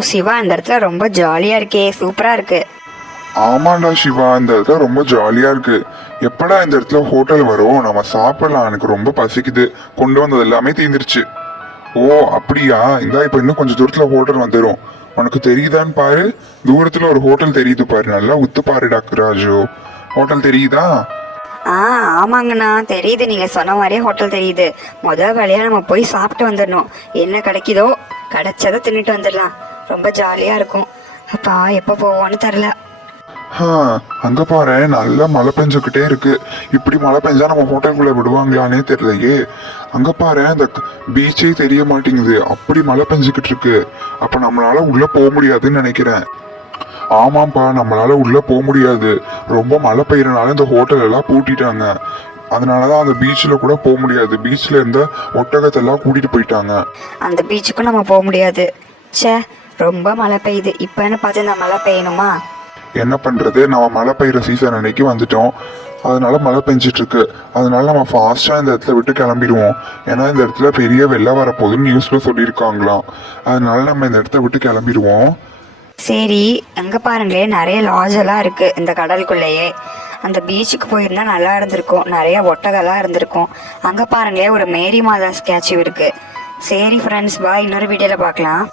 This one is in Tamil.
சிவா, இந்த இடத்துல ரொம்ப ஜாலியா இருக்கே, சூப்பரா இருக்கு. ஆமாண்டா சிவா, இந்த இடத்துல ரொம்ப ஜாலியா இருக்கு. எப்படா இந்த இடத்துல ஹோட்டல் வரும், நம்ம சாப்பிடலாம். எனக்கு ரொம்ப பசிக்குது. கொண்டு வந்தது எல்லாமே தீந்துருச்சு. ஓ அப்படியா? இப்ப இன்னும் கொஞ்சம் தூரத்துல ஹோட்டல் வந்துடும். உனக்கு தெரியுதான்னு பாரு. தூரத்துல ஒரு ஹோட்டல் தெரியுது பாரு. நல்லா உத்து பாரு டாக்டர் ராஜு. ஹோட்டல் தெரியுதா? ஆமாங்கண்ணா, தெரியுது. நீங்க சொன்ன மாதிரியே ஹோட்டல் தெரியுது. முதல் வேலையா நம்ம போய் சாப்பிட்டு வந்துடணும். என்ன கிடைக்குதோ கிடைச்சதை தின்னுட்டு வந்துடலாம். ரொம்ப ஜாலியா இருக்கும். அப்பா எப்ப போவோன்னு தெரில. அங்க பாரு, நல்லா மழை பெஞ்சுக்கிட்டே இருக்கு. இப்படி மழை பெஞ்சா நம்ம ஹோட்டலுக்குள்ள விடுவாங்களானே தெரியலையே. அங்க பாரு, அந்த பீச்சே தெரிய மாட்டேங்குது. அப்படி மழை பெஞ்சுக்கிட்டு இருக்கு. அப்ப நம்மளால உள்ள போக முடியாதுன்னு நினைக்கிறேன். ஆமாப்பா, நம்மளால உள்ள போக முடியாது. ரொம்ப மழை பெய்யறனால இந்த ஹோட்டல் எல்லாம் பூட்டிட்டாங்க. அதனாலதான் அந்த பீச்ல கூட போக முடியாது. பீச்ல இருந்த ஒட்டகத்தெல்லாம் கூட்டிட்டு போயிட்டாங்க. அந்த பீச்சுக்கும் நம்ம போக முடியாது. ச்சே, ரொம்ப மழை பெய்யுது. இப்பன்னு பார்த்து இந்த மழை பெய்யணுமா? என்ன பண்றது, நம்ம மழை பெய்யுற சீசன் அன்னைக்கு வந்துட்டோம். அதனால மழை பெஞ்சிட்டு இருக்கு. அதனால நம்ம ஃபாஸ்டா இந்த இடத்துல விட்டு கிளம்பிடுவோம். ஏன்னா இந்த இடத்துல பெரிய வெள்ளம் வரப்போகுதுன்னு நியூஸ்ல சொல்லியிருக்காங்களாம். அதனால நம்ம இந்த இடத்த விட்டு கிளம்பிடுவோம். சரி, அங்க பாருங்களே, நிறைய லாட்ஜ் எல்லாம் இருக்கு இந்த கடலுக்குள்ளேயே. அந்த பீச்சுக்கு போயிருந்தா நல்லா இருந்திருக்கும். நிறைய ஒட்டகெல்லாம் இருந்திருக்கும். அங்க பாருங்களே, ஒரு மேரி மாதா ஸ்டாச்சு இருக்கு. சரி ஃப்ரெண்ட்ஸ், பாய். இன்னொரு வீடியோல பார்க்கலாம்.